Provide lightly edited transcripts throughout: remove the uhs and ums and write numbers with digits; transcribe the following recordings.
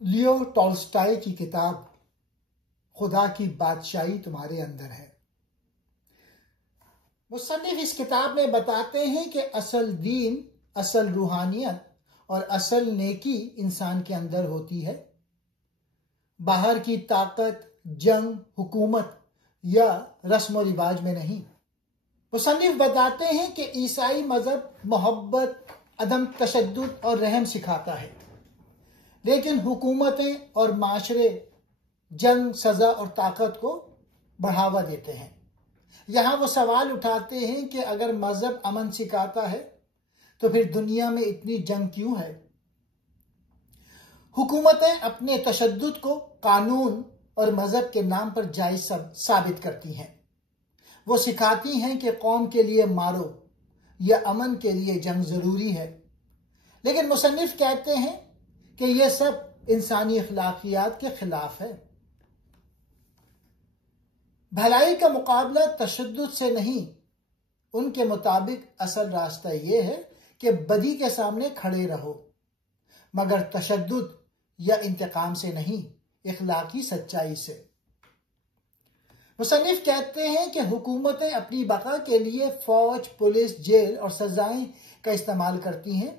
لیو Tolstoy کی کتاب خدا کی بادشاہی تمہارے اندر ہے۔ مصنف اس کتاب میں بتاتے ہیں کہ اصل دین، اصل روحانیت اور اصل نیکی انسان کے اندر ہوتی ہے، باہر کی طاقت، جنگ، حکومت یا رسم و رواج میں نہیں۔ مصنف بتاتے ہیں کہ عیسائی مذہب محبت، عدم تشدد اور رحم سکھاتا ہے، لیکن حکومتیں اور معاشرے جنگ، سزا اور طاقت کو بڑھاوا دیتے ہیں۔ یہاں وہ سوال اٹھاتے ہیں کہ اگر مذہب امن سکھاتا ہے تو پھر دنیا میں اتنی جنگ کیوں ہے؟ حکومتیں اپنے تشدد کو قانون اور مذہب کے نام پر جائز ثابت کرتی ہیں۔ وہ سکھاتی ہیں کہ قوم کے لیے مارو یا امن کے لیے جنگ ضروری ہے، لیکن مصنف کہتے ہیں کہ یہ سب انسانی اخلاقیات کے خلاف ہے۔ بھلائی کا مقابلہ تشدد سے نہیں، ان کے مطابق اصل راستہ یہ ہے کہ بدی کے سامنے کھڑے رہو، مگر تشدد یا انتقام سے نہیں، اخلاقی سچائی سے۔ مصنف کہتے ہیں کہ حکومتیں اپنی بقا کے لیے فوج، پولیس، جیل اور سزائیں کا استعمال کرتی ہیں،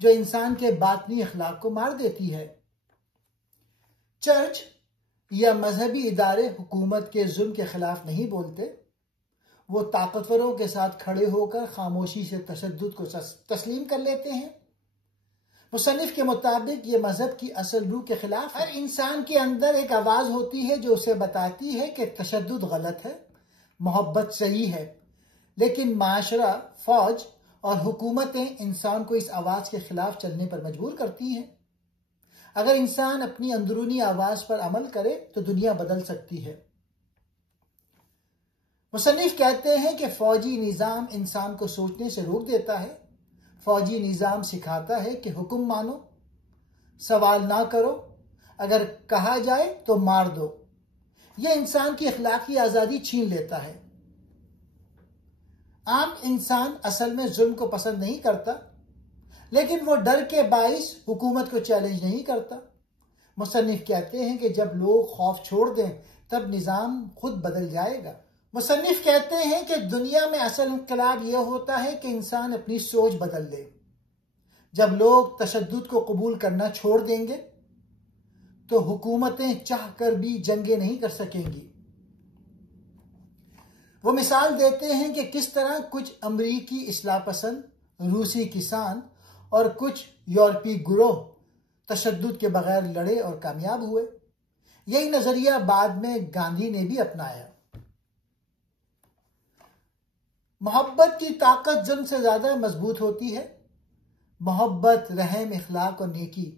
جو انسان کے باطنی اخلاق کو مار دیتی ہے۔ چرچ یا مذہبی ادارے حکومت کے ظلم کے خلاف نہیں بولتے، وہ طاقتوروں کے ساتھ کھڑے ہو کر خاموشی سے تشدد کو تسلیم کر لیتے ہیں۔ مصنف کے مطابق یہ مذہب کی اصل روح کے خلاف ہے۔ ہر انسان کے اندر ایک آواز ہوتی ہے جو اسے بتاتی ہے کہ تشدد غلط ہے، محبت صحیح ہے، لیکن معاشرہ، فوج اور حکومتیں انسان کو اس آواز کے خلاف چلنے پر مجبور کرتی ہیں۔ اگر انسان اپنی اندرونی آواز پر عمل کرے تو دنیا بدل سکتی ہے۔ مصنف کہتے ہیں کہ فوجی نظام انسان کو سوچنے سے روک دیتا ہے۔ فوجی نظام سکھاتا ہے کہ حکم مانو، سوال نہ کرو، اگر کہا جائے تو مار دو۔ یہ انسان کی اخلاقی آزادی چھین لیتا ہے۔ عام انسان اصل میں ظلم کو پسند نہیں کرتا، لیکن وہ ڈر کے باعث حکومت کو چیلنج نہیں کرتا۔ مصنف کہتے ہیں کہ جب لوگ خوف چھوڑ دیں تب نظام خود بدل جائے گا۔ مصنف کہتے ہیں کہ دنیا میں اصل انقلاب یہ ہوتا ہے کہ انسان اپنی سوچ بدل لے۔ جب لوگ تشدد کو قبول کرنا چھوڑ دیں گے تو حکومتیں چاہ کر بھی جنگیں نہیں کر سکیں گی۔ وہ مثال دیتے ہیں کہ کس طرح کچھ امریکی اصلاح پسند، روسی کسان اور کچھ یورپی گروہ تشدد کے بغیر لڑے اور کامیاب ہوئے۔ یہی نظریہ بعد میں گاندھی نے بھی اپنایا۔ محبت کی طاقت ظلم سے زیادہ مضبوط ہوتی ہے۔ محبت، رحم، اخلاق اور نیکی،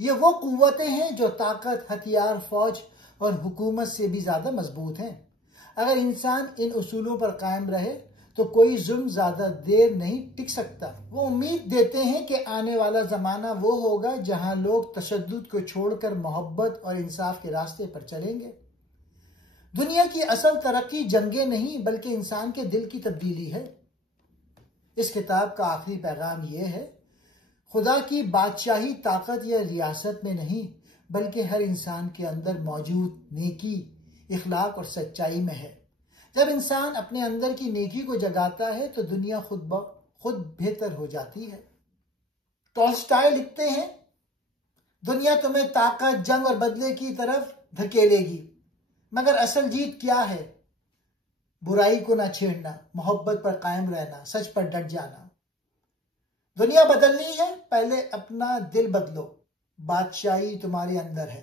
یہ وہ قوتیں ہیں جو طاقت، ہتھیار، فوج اور حکومت سے بھی زیادہ مضبوط ہیں۔ اگر انسان ان اصولوں پر قائم رہے تو کوئی ظلم زیادہ دیر نہیں ٹک سکتا۔ وہ امید دیتے ہیں کہ آنے والا زمانہ وہ ہوگا جہاں لوگ تشدد کو چھوڑ کر محبت اور انصاف کے راستے پر چلیں گے۔ دنیا کی اصل ترقی جنگیں نہیں بلکہ انسان کے دل کی تبدیلی ہے۔ اس کتاب کا آخری پیغام یہ ہے: خدا کی بادشاہی طاقت یا ریاست میں نہیں بلکہ ہر انسان کے اندر موجود نیکی، اخلاق اور سچائی میں ہے۔ جب انسان اپنے اندر کی نیکی کو جگاتا ہے تو دنیا خود بہتر ہو جاتی ہے۔ ٹالسٹائی لکھتے ہیں، دنیا تمہیں طاقت، جنگ اور بدلے کی طرف دھکیلے گی، مگر اصل جیت کیا ہے؟ برائی کو نہ چھیڑنا، محبت پر قائم رہنا، سچ پر ڈٹ جانا۔ دنیا بدلنی ہے، پہلے اپنا دل بدلو، بادشاہی تمہارے اندر ہے۔